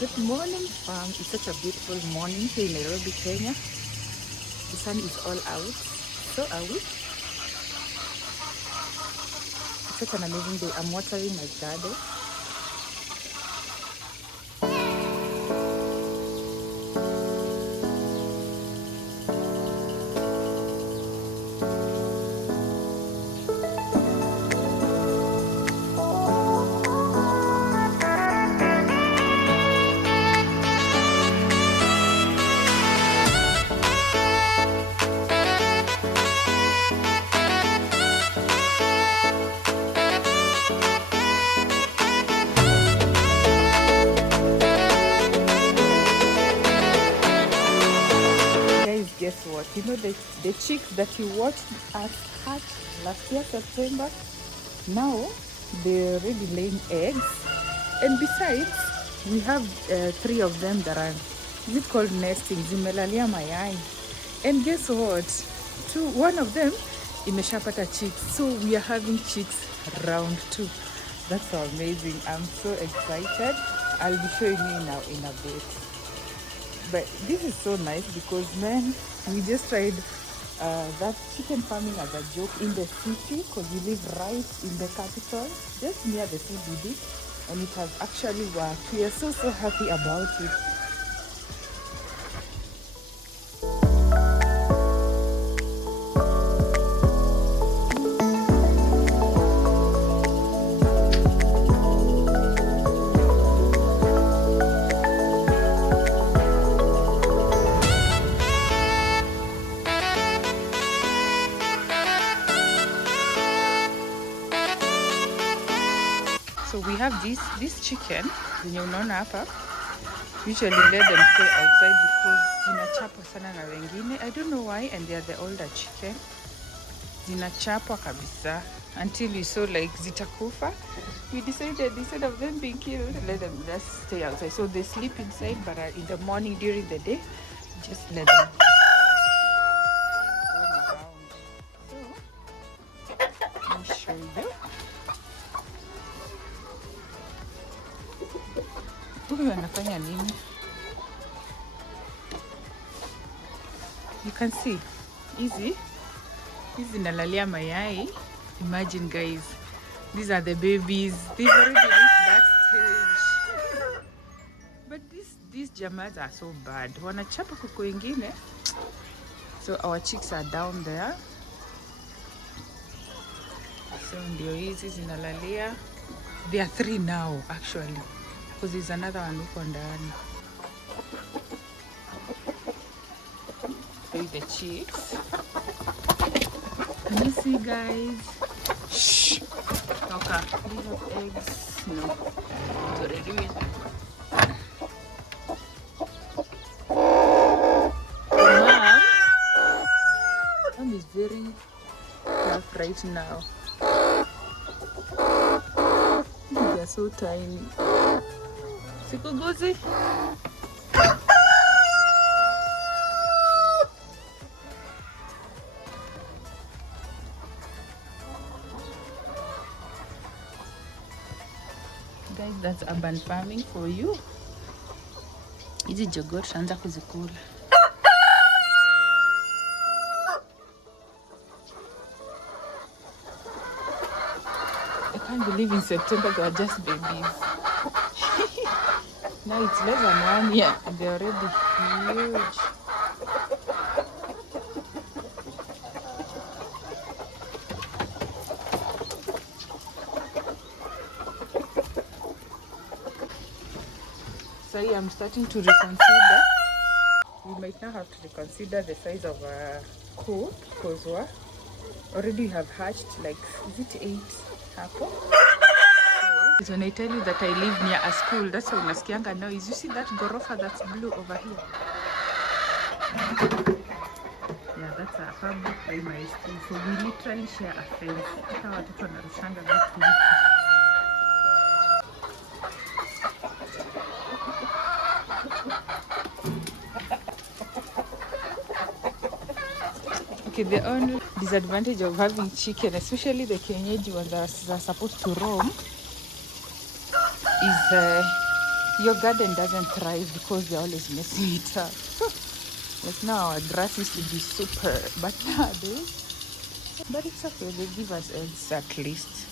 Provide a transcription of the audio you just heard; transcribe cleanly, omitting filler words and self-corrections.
Good morning, fam. It's such a beautiful morning here in Nairobi, Kenya. The sun is all out. So are we. It's such an amazing day. I'm watering my garden. Guess what? You know the chicks that you watched us hatch last year September, now they're already laying eggs. And besides, we have 3 of them that are, is it called nesting? Zimelalia mayai. And guess what? One of them imeshapata chicks. So we are having chicks round 2. That's so amazing. I'm so excited. I'll be showing you now in a bit. But this is so nice because, man, we just tried that chicken farming as a joke in the city because we live right in the capital, just near the CBD, and it has actually worked. We are so happy about it. So we have this chicken zenye unaona hapa. Usually let them stay outside because zinachapwa sana na wengine. I don't know why, and they are the older chicken. Zinachapwa kabisa until we saw like zitakufa. We decided instead of them being killed, let them just stay outside. So they sleep inside, but in the morning during the day, just let them roam around. So let me show you. Huyu anafanya nini? You can see hizi nalalia mayai. Imagine guys, these are the babies. They've already reached that stage. But these jamas are so bad. Wanachapa kuku wengine. So our chicks are down there. So ndio hizi zinalalia. There are 3 now actually, because there's another one huko ndani. Show the chicks. Can you see, guys? Shh. Okay. These have eggs. No. It's already with. Mom is very tough right now. They are so tiny. Sikuguzi. Guys, that's urban farming for you. Hizi jogoo tutaanza kuzikula. I can't believe in September they are just babies. Now it's less than 1 year and they're already huge. So I'm starting to reconsider. We might now have to reconsider the size of a coop because we already have hatched like, is it 8 hapo? So when I tell you that I live near a school, that's how unasikianga noise. You see that gorofa that's blue over here? Yeah, that's a public primary school. So we literally share a fence. Hata watoto wanarushanga vitu. Okay, the only disadvantage of having chicken, especially the kienyeji ones that are supposed to roam, is your garden doesn't thrive because they're always messing it up. Like now, our grass used to be super, but nowadays, but it's okay. They give us eggs at least.